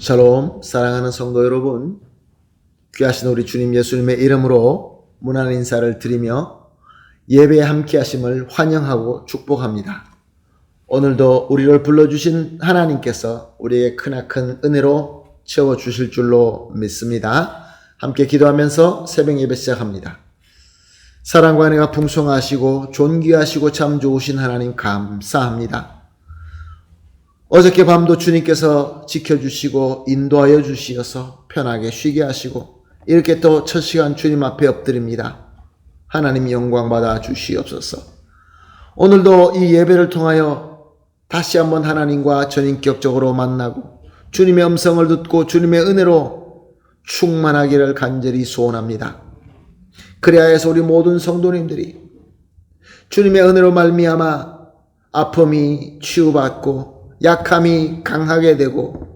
샬롬, 사랑하는 성도 여러분, 귀하신 우리 주님 예수님의 이름으로 문안 인사를 드리며 예배에 함께 하심을 환영하고 축복합니다. 오늘도 우리를 불러주신 하나님께서 우리에게 크나큰 은혜로 채워주실 줄로 믿습니다. 함께 기도하면서 새벽 예배 시작합니다. 사랑과 은혜가 풍성하시고 존귀하시고 참 좋으신 하나님 감사합니다. 어저께 밤도 주님께서 지켜주시고 인도하여 주시어서 편하게 쉬게 하시고 이렇게 또 첫 시간 주님 앞에 엎드립니다. 하나님 영광 받아 주시옵소서. 오늘도 이 예배를 통하여 다시 한번 하나님과 전인격적으로 만나고 주님의 음성을 듣고 주님의 은혜로 충만하기를 간절히 소원합니다. 그래야 해서 우리 모든 성도님들이 주님의 은혜로 말미암아 아픔이 치유받고 약함이 강하게 되고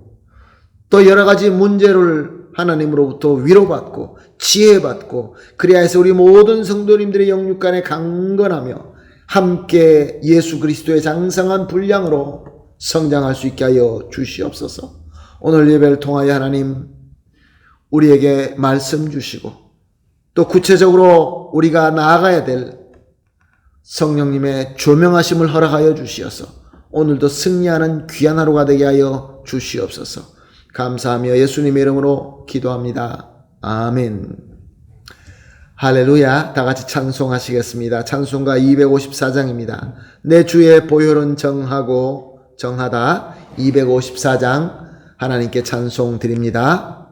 또 여러 가지 문제를 하나님으로부터 위로받고 지혜받고 그래야 해서 우리 모든 성도님들의 영육간에 강건하며 함께 예수 그리스도의 장성한 분량으로 성장할 수 있게 하여 주시옵소서. 오늘 예배를 통하여 하나님 우리에게 말씀 주시고 또 구체적으로 우리가 나아가야 될 성령님의 조명하심을 허락하여 주시어서 오늘도 승리하는 귀한 하루가 되게 하여 주시옵소서. 감사하며 예수님의 이름으로 기도합니다. 아멘. 할렐루야. 다 같이 찬송하시겠습니다. 찬송가 254장입니다. 내 주의 보혈은 정하고 정하다. 254장 하나님께 찬송 드립니다.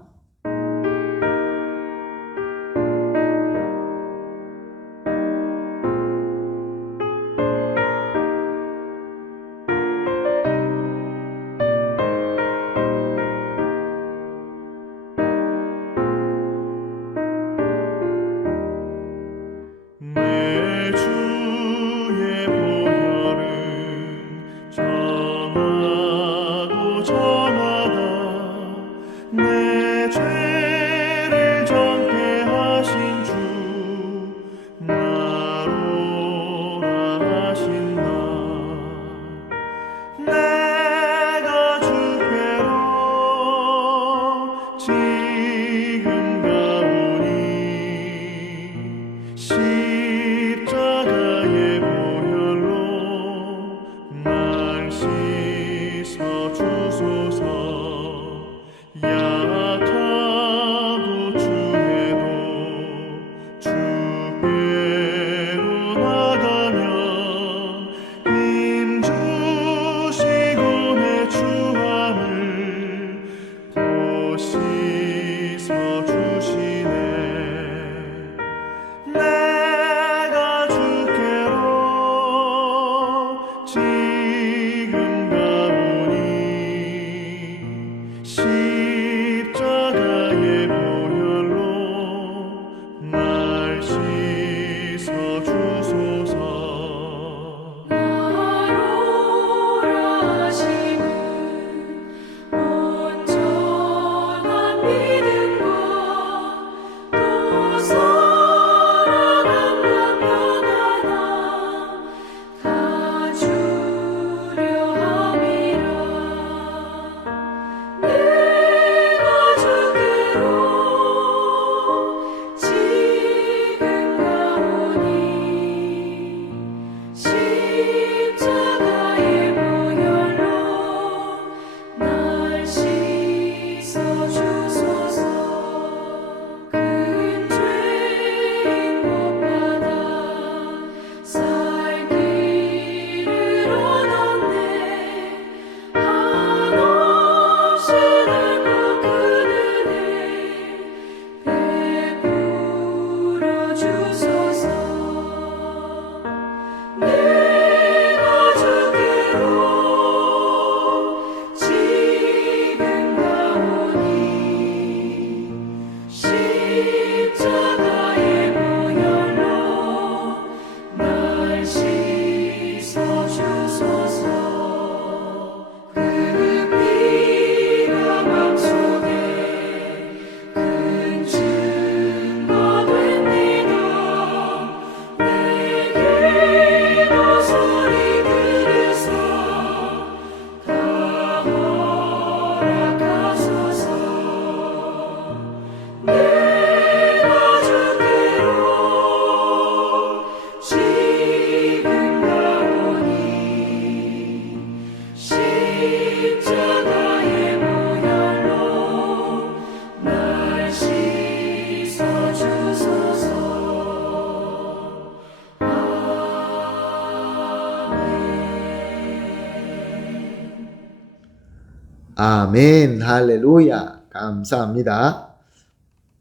아멘. 할렐루야. 감사합니다.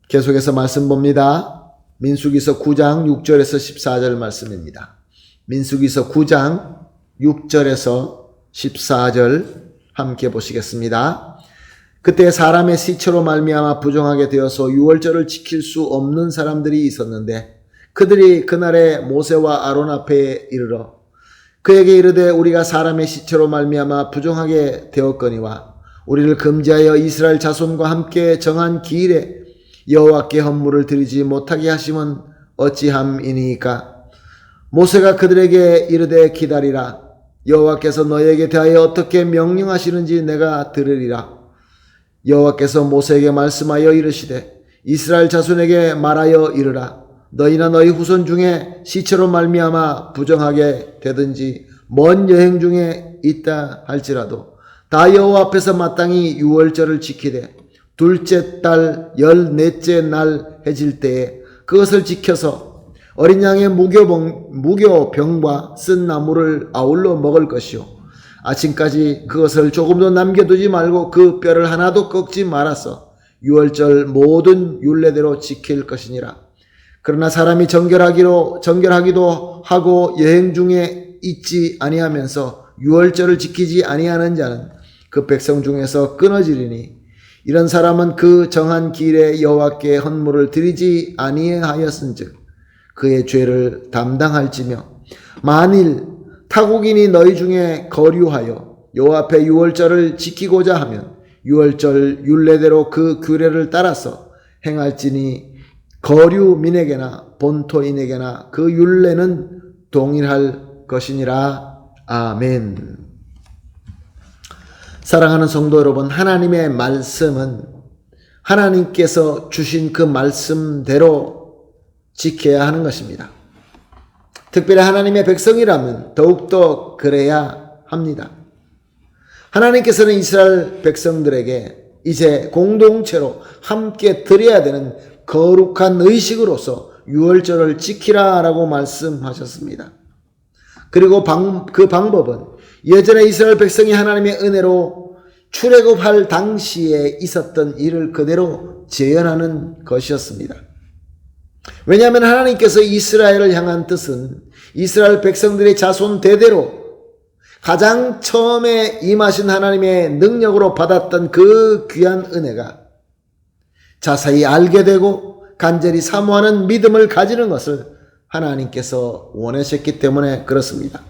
계속해서 말씀 봅니다. 민수기서 9장 6절에서 14절 말씀입니다. 민수기서 9장 6절에서 14절 함께 보시겠습니다. 그때 사람의 시체로 말미암아 부정하게 되어서 유월절을 지킬 수 없는 사람들이 있었는데 그들이 그날에 모세와 아론 앞에 이르러 그에게 이르되 우리가 사람의 시체로 말미암아 부정하게 되었거니와 우리를 금지하여 이스라엘 자손과 함께 정한 기일에 여호와께 헌물을 드리지 못하게 하심은 어찌함이니까. 모세가 그들에게 이르되 기다리라. 여호와께서 너희에게 대하여 어떻게 명령하시는지 내가 들으리라. 여호와께서 모세에게 말씀하여 이르시되 이스라엘 자손에게 말하여 이르라. 너희나 너희 후손 중에 시체로 말미암아 부정하게 되든지 먼 여행 중에 있다 할지라도 다 여호와 앞에서 마땅히 유월절을 지키되 둘째 달 14째 날 해질 때에 그것을 지켜서 어린 양의 무교병과 쓴 나물을 아울러 먹을 것이요 아침까지 그것을 조금도 남겨두지 말고 그 뼈를 하나도 꺾지 말아서 유월절 모든 율례대로 지킬 것이니라. 그러나 사람이 정결하기도 하고 여행 중에 있지 아니하면서 유월절을 지키지 아니하는 자는 그 백성 중에서 끊어지리니 이런 사람은 그 정한 기일에 여호와께 헌물을 드리지 아니하였은즉 그의 죄를 담당할지며 만일 타국인이 너희 중에 거류하여 여호와 앞에 유월절을 지키고자 하면 유월절 율례대로 그 규례를 따라서 행할지니 거류민에게나 본토인에게나 그 율례는 동일할 것이니라. 아멘. 사랑하는 성도 여러분, 하나님의 말씀은 하나님께서 주신 그 말씀대로 지켜야 하는 것입니다. 특별히 하나님의 백성이라면 더욱더 그래야 합니다. 하나님께서는 이스라엘 백성들에게 이제 공동체로 함께 드려야 되는 거룩한 의식으로서 유월절을 지키라 라고 말씀하셨습니다. 그리고 그 방법은 예전에 이스라엘 백성이 하나님의 은혜로 출애굽할 당시에 있었던 일을 그대로 재현하는 것이었습니다. 왜냐하면 하나님께서 이스라엘을 향한 뜻은 이스라엘 백성들의 자손 대대로 가장 처음에 임하신 하나님의 능력으로 받았던 그 귀한 은혜가 자세히 알게 되고 간절히 사모하는 믿음을 가지는 것을 하나님께서 원하셨기 때문에 그렇습니다.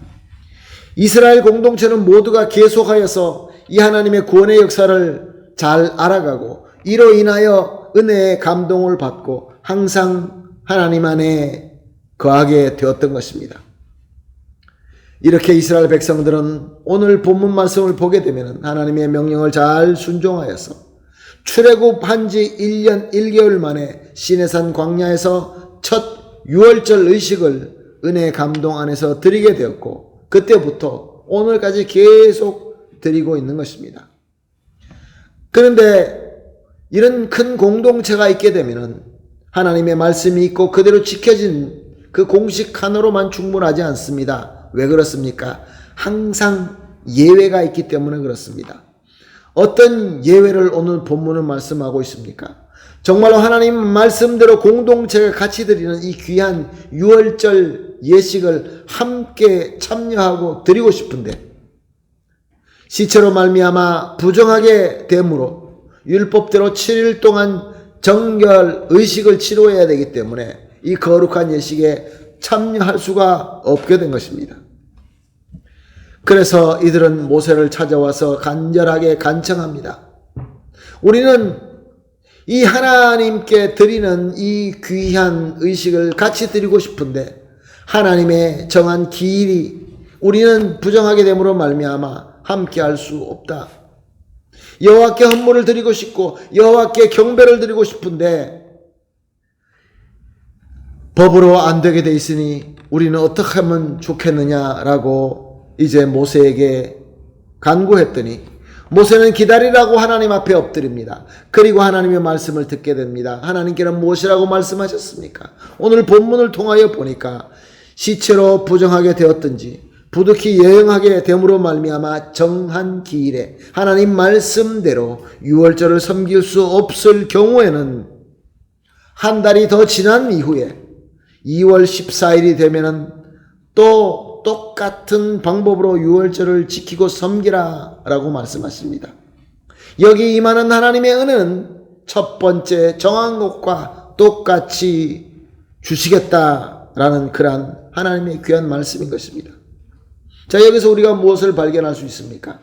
이스라엘 공동체는 모두가 계속하여서 이 하나님의 구원의 역사를 잘 알아가고 이로 인하여 은혜의 감동을 받고 항상 하나님 안에 거하게 되었던 것입니다. 이렇게 이스라엘 백성들은 오늘 본문 말씀을 보게 되면 하나님의 명령을 잘 순종하여서 출애굽한 지 1년 1개월 만에 시내산 광야에서 첫 유월절 의식을 은혜의 감동 안에서 드리게 되었고 그때부터 오늘까지 계속 드리고 있는 것입니다. 그런데 이런 큰 공동체가 있게 되면 하나님의 말씀이 있고 그대로 지켜진 그 공식 하나로만 충분하지 않습니다. 왜 그렇습니까? 항상 예외가 있기 때문에 그렇습니다. 어떤 예외를 오늘 본문은 말씀하고 있습니까? 정말로 하나님 말씀대로 공동체가 같이 드리는 이 귀한 유월절 예식을 함께 참여하고 드리고 싶은데 시체로 말미암아 부정하게 되므로 율법대로 7일 동안 정결 의식을 치러야 되기 때문에 이 거룩한 예식에 참여할 수가 없게 된 것입니다. 그래서 이들은 모세를 찾아와서 간절하게 간청합니다. 우리는 이 하나님께 드리는 이 귀한 의식을 같이 드리고 싶은데 하나님의 정한 기일이 우리는 부정하게 됨으로 말미암아 함께 할 수 없다. 여호와께 헌물을 드리고 싶고 여호와께 경배를 드리고 싶은데 법으로 안 되게 돼 있으니 우리는 어떻게 하면 좋겠느냐라고 이제 모세에게 간구했더니 모세는 기다리라고 하나님 앞에 엎드립니다. 그리고 하나님의 말씀을 듣게 됩니다. 하나님께는 무엇이라고 말씀하셨습니까? 오늘 본문을 통하여 보니까 시체로 부정하게 되었든지 부득이 여행하게 됨으로 말미암아 정한 기일에 하나님 말씀대로 유월절을 섬길 수 없을 경우에는 한 달이 더 지난 이후에 2월 14일이 되면은 또 똑같은 방법으로 유월절을 지키고 섬기라 라고 말씀하십니다. 여기 임하는 하나님의 은혜는 첫 번째 정한 것과 똑같이 주시겠다라는 그러한 하나님의 귀한 말씀인 것입니다. 자, 여기서 우리가 무엇을 발견할 수 있습니까?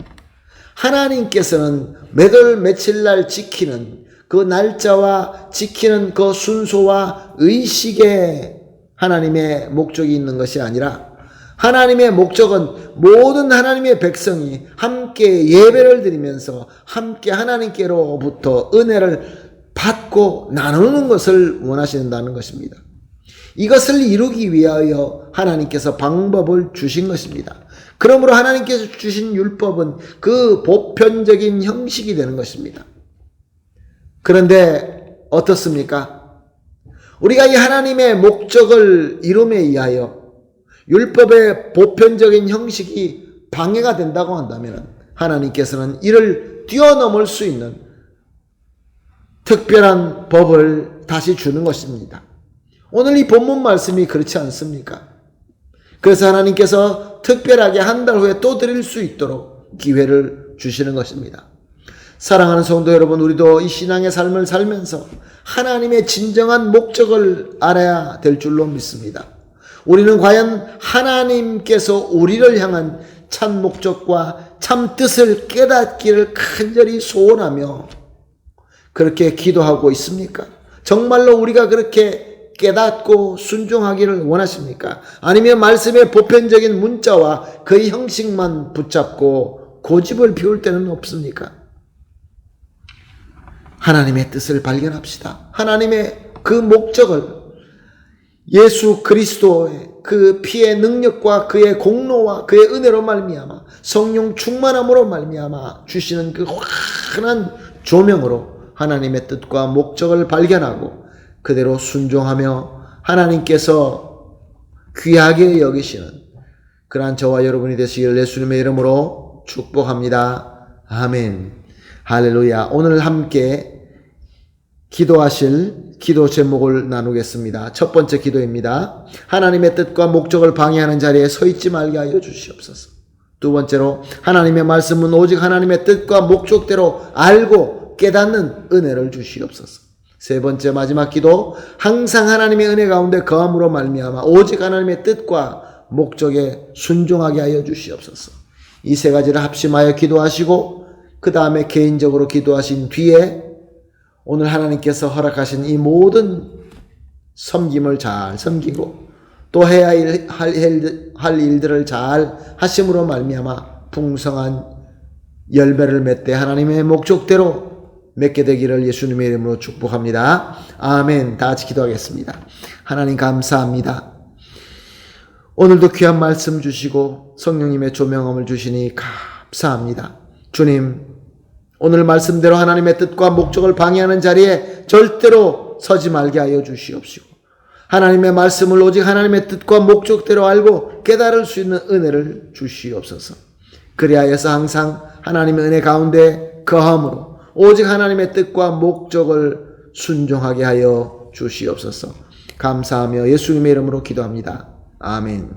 하나님께서는 몇 월 며칠 날 지키는 그 날짜와 지키는 그 순서와 의식에 하나님의 목적이 있는 것이 아니라 하나님의 목적은 모든 하나님의 백성이 함께 예배를 드리면서 함께 하나님께로부터 은혜를 받고 나누는 것을 원하신다는 것입니다. 이것을 이루기 위하여 하나님께서 방법을 주신 것입니다. 그러므로 하나님께서 주신 율법은 그 보편적인 형식이 되는 것입니다. 그런데 어떻습니까? 우리가 이 하나님의 목적을 이룸에 의하여 율법의 보편적인 형식이 방해가 된다고 한다면 하나님께서는 이를 뛰어넘을 수 있는 특별한 법을 다시 주는 것입니다. 오늘 이 본문 말씀이 그렇지 않습니까? 그래서 하나님께서 특별하게 한 달 후에 또 드릴 수 있도록 기회를 주시는 것입니다. 사랑하는 성도 여러분, 우리도 이 신앙의 삶을 살면서 하나님의 진정한 목적을 알아야 될 줄로 믿습니다. 우리는 과연 하나님께서 우리를 향한 참 목적과 참 뜻을 깨닫기를 간절히 소원하며 그렇게 기도하고 있습니까? 정말로 우리가 그렇게 깨닫고 순종하기를 원하십니까? 아니면 말씀의 보편적인 문자와 그 형식만 붙잡고 고집을 피울 때는 없습니까? 하나님의 뜻을 발견합시다. 하나님의 그 목적을 예수 그리스도의 그 피의 능력과 그의 공로와 그의 은혜로 말미암아 성령 충만함으로 말미암아 주시는 그 환한 조명으로 하나님의 뜻과 목적을 발견하고 그대로 순종하며 하나님께서 귀하게 여기시는 그러한 저와 여러분이 되시기를 예수님의 이름으로 축복합니다. 아멘. 할렐루야. 오늘 함께 기도하실 기도 제목을 나누겠습니다. 첫 번째 기도입니다. 하나님의 뜻과 목적을 방해하는 자리에 서 있지 말게 하여 주시옵소서. 두 번째로 하나님의 말씀은 오직 하나님의 뜻과 목적대로 알고 깨닫는 은혜를 주시옵소서. 세 번째 마지막 기도, 항상 하나님의 은혜 가운데 거함으로 말미암아 오직 하나님의 뜻과 목적에 순종하게 하여 주시옵소서. 이 세 가지를 합심하여 기도하시고 그 다음에 개인적으로 기도하신 뒤에 오늘 하나님께서 허락하신 이 모든 섬김을 잘 섬기고 또 해야 할 일들을 잘 하심으로 말미암아 풍성한 열매를 맺되 하나님의 목적대로 맺게 되기를 예수님의 이름으로 축복합니다. 아멘. 다 같이 기도하겠습니다. 하나님 감사합니다. 오늘도 귀한 말씀 주시고 성령님의 조명함을 주시니 감사합니다. 주님, 오늘 말씀대로 하나님의 뜻과 목적을 방해하는 자리에 절대로 서지 말게 하여 주시옵시고 하나님의 말씀을 오직 하나님의 뜻과 목적대로 알고 깨달을 수 있는 은혜를 주시옵소서. 그리하여서 항상 하나님의 은혜 가운데 거함으로 오직 하나님의 뜻과 목적을 순종하게 하여 주시옵소서. 감사하며 예수님의 이름으로 기도합니다. 아멘.